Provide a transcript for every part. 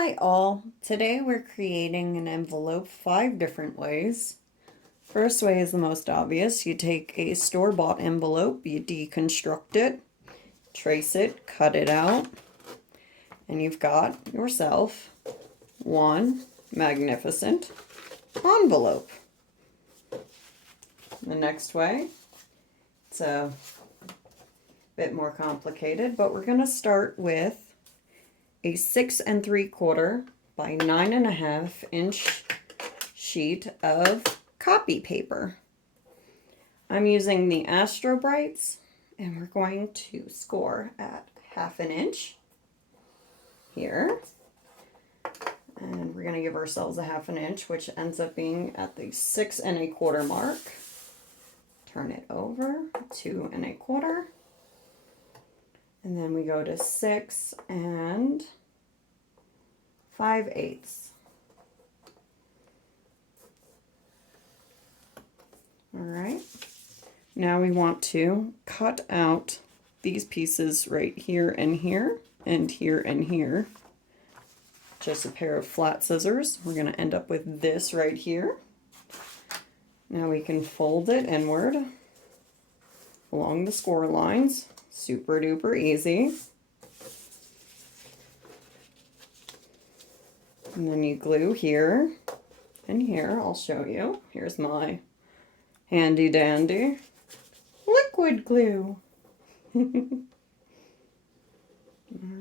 Hi all! Today we're creating an envelope 5 different ways. First way is the most obvious. You take a store-bought envelope, you deconstruct it, trace it, cut it out, and you've got yourself one magnificent envelope. The next way, it's a bit more complicated, but we're going to start with a 6 3/4 by 9.5 inch sheet of copy paper. I'm using the AstroBrights, and we're going to score at 1/2 inch here. And we're going to give ourselves a 1/2 inch, which ends up being at the 6 1/4 mark. Turn it over, 2 1/4. And then we go to 6 5/8. All right. Now we want to cut out these pieces right here and here and here and here. Just a pair of flat scissors. We're going to end up with this right here. Now we can fold it inward along the score lines. Super duper easy. And then you glue here and here. I'll show you. Here's my handy dandy liquid glue. Alright.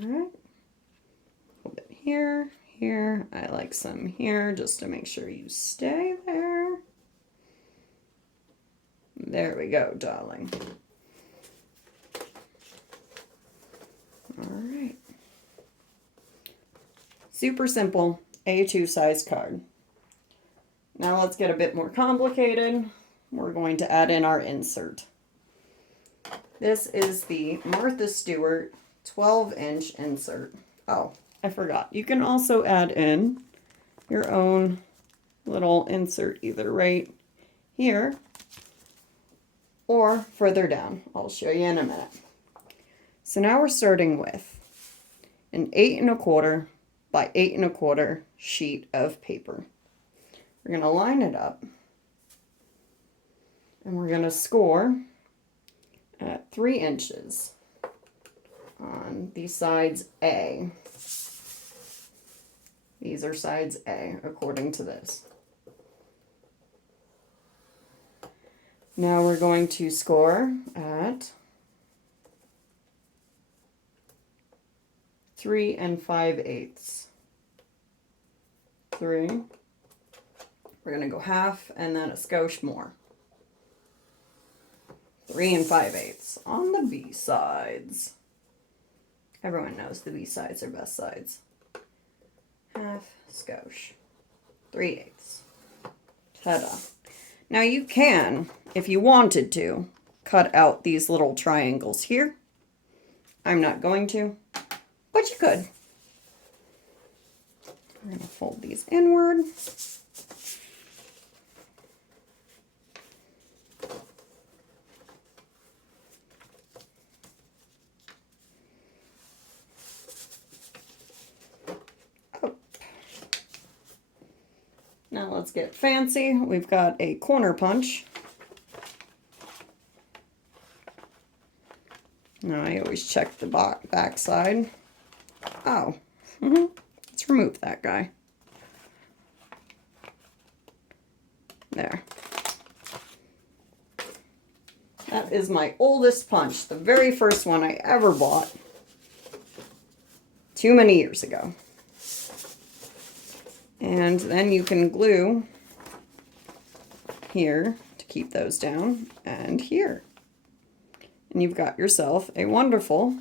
A little bit here, here. I like some here just to make sure you stay there. There we go, darling. Alright. Super simple A2 size card. Now let's get a bit more complicated. We're going to add in our insert. This is the Martha Stewart 12-inch insert. Oh, I forgot. You can also add in your own little insert either right here or further down. I'll show you in a minute. So now we're starting with an 8 1/4 by 8 1/4 sheet of paper. We're going to line it up and we're going to score at 3 inches on the sides A. These are sides A according to this. Now we're going to score at 3 5/8. 3. We're going to go half and then a skosh more. 3 5/8 on the B sides. Everyone knows the B sides are best sides. Half, skosh. 3/8. Ta-da. Now you can, if you wanted to, cut out these little triangles here. I'm not going to, but you could. We're going to fold these inward. Now let's get fancy. We've got a corner punch. Now I always check the back side. Oh, let's remove that guy. There. That is my oldest punch, the very first one I ever bought. Too many years ago. And then you can glue here to keep those down and here. And you've got yourself a wonderful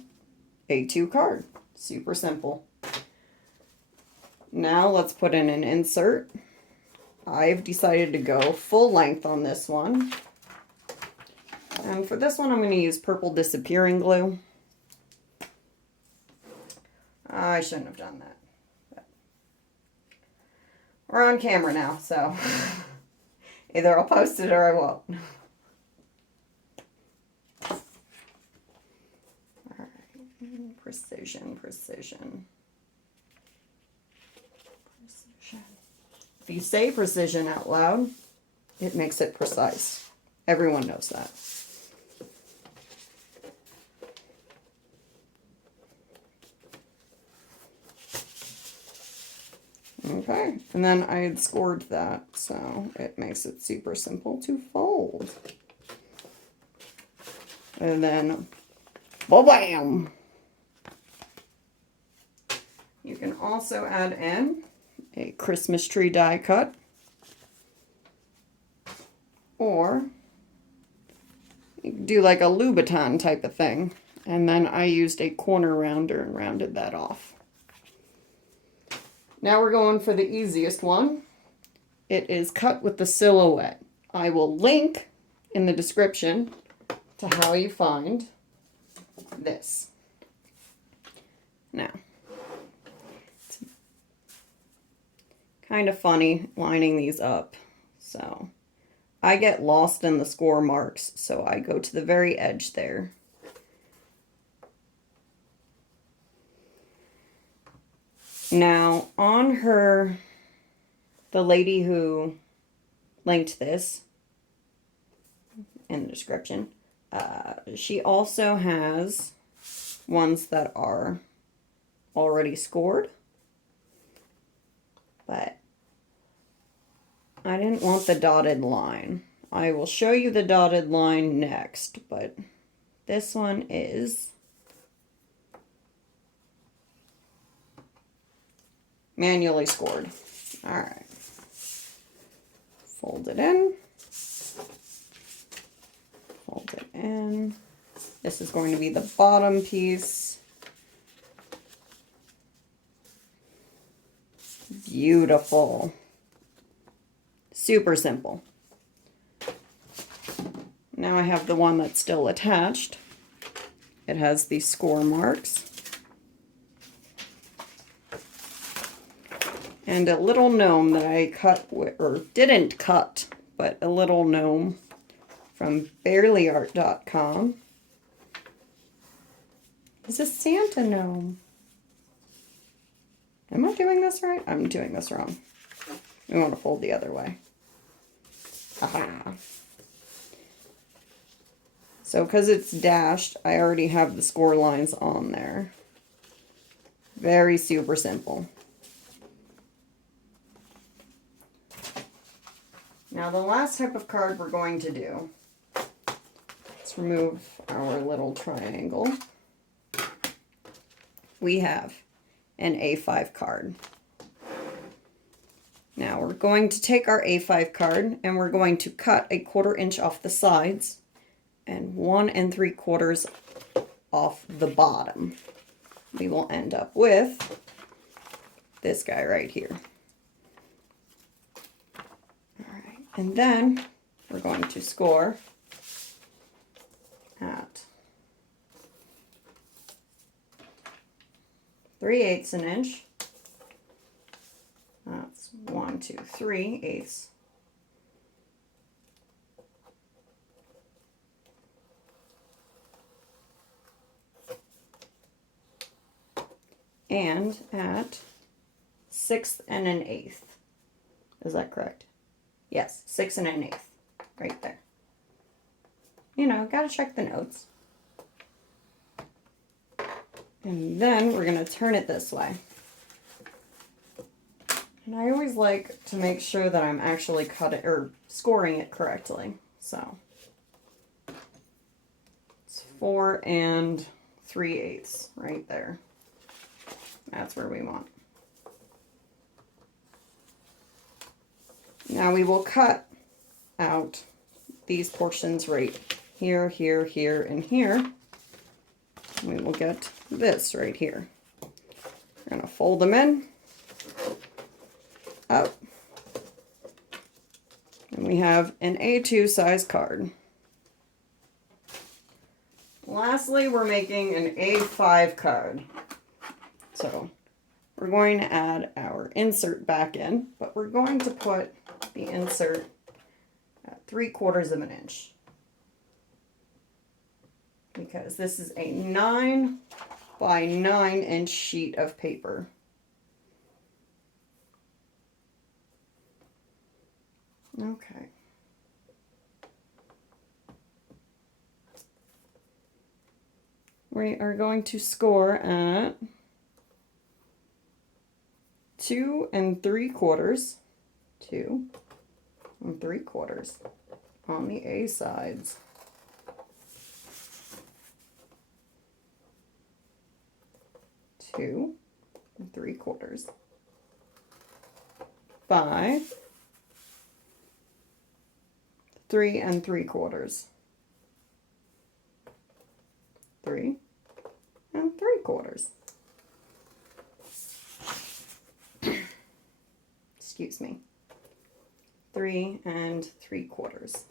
A2 card. Super simple. Now let's put in an insert. I've decided to go full length on this one. And for this one I'm going to use purple disappearing glue. I shouldn't have done that. We're on camera now, so either I'll post it or I won't. All right, precision, precision. If you say precision out loud, it makes it precise. Everyone knows that. Okay, and then I had scored that, so it makes it super simple to fold. And then, ba-bam! You can also add in a Christmas tree die cut, or you can do like a Louboutin type of thing. And then I used a corner rounder and rounded that off. Now we're going for the easiest one. It is cut with the silhouette. I will link in the description to how you find this. Now, it's kind of funny lining these up. So I get lost in the score marks, so I go to the very edge there. Now, on her, the lady who linked this in the description, she also has ones that are already scored, but I didn't want the dotted line. I will show you the dotted line next, but this one is manually scored. All right. Fold it in. Fold it in. This is going to be the bottom piece. Beautiful. Super simple. Now I have the one that's still attached. It has the score marks. And a little gnome that I cut, or didn't cut, but a little gnome from barelyart.com. Is a Santa gnome. Am I doing this right? I'm doing this wrong. We want to fold the other way. Aha. So because it's dashed, I already have the score lines on there. Very super simple. Now the last type of card we're going to do, let's remove our little triangle. We have an A5 card. Now we're going to take our A5 card and we're going to cut a 1/4 inch off the sides and 1 3/4 off the bottom. We will end up with this guy right here. And then we're going to score at 3/8 an inch. That's 1, 2, 3/8. And at 6 1/8. Is that correct? Yes, 6 1/8, right there. You know, gotta check the notes. And then we're gonna turn it this way. And I always like to make sure that I'm actually cutting or scoring it correctly. So it's 4 3/8 right there. That's where we want. Now we will cut out these portions right here, here, here, and here. We will get this right here. We're going to fold them in, up, and we have an A2 size card. Lastly, we're making an A5 card. So we're going to add our insert back in, but we're going to put the insert at 3/4 of an inch. Because this is a 9 by 9 inch sheet of paper. Okay. We are going to score at 2 3/4. 2 3/4 on the A sides. 2 3/4 by 3 3/4. 3 3/4. Excuse me. 3 3/4.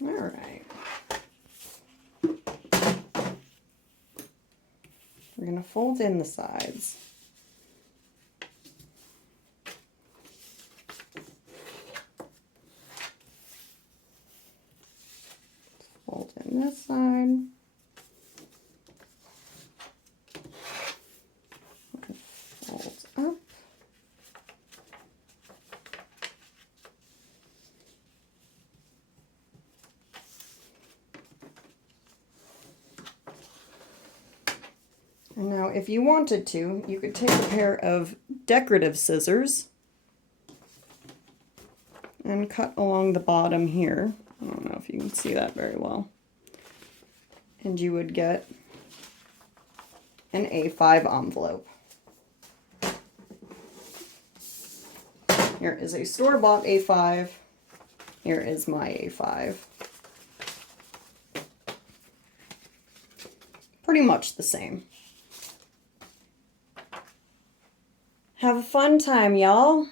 All right. We're going to fold in the sides. Fold in this side. Fold up. And now if you wanted to, you could take a pair of decorative scissors and cut along the bottom here. I don't know if you can see that very well. And you would get an A5 envelope. Here is a store-bought A5. Here is my A5. Pretty much the same. Have a fun time, y'all.